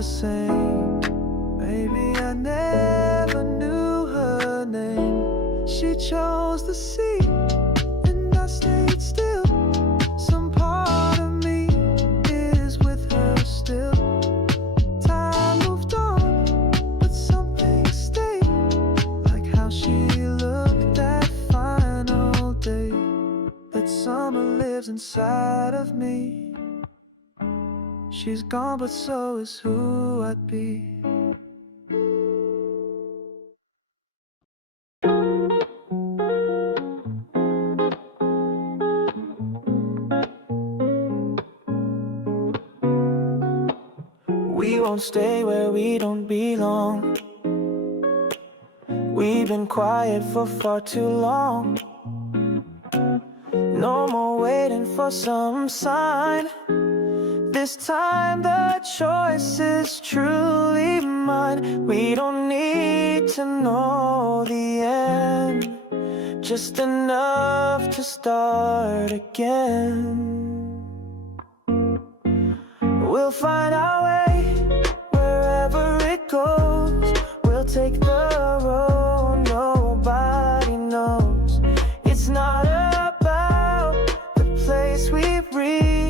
the same. Maybe I never knew her name. She chose the sea, and I stayed still. Some part of me is with her still. Time moved on, but something stayed. Like how she looked that final day. That summer lives inside of me. She's gone, but so is who I'd be. We won't stay where we don't belong. We've been quiet for far too long. No more waiting for some sign. This time the choice is truly mine. We don't need to know the end, just enough to start again. We'll find our way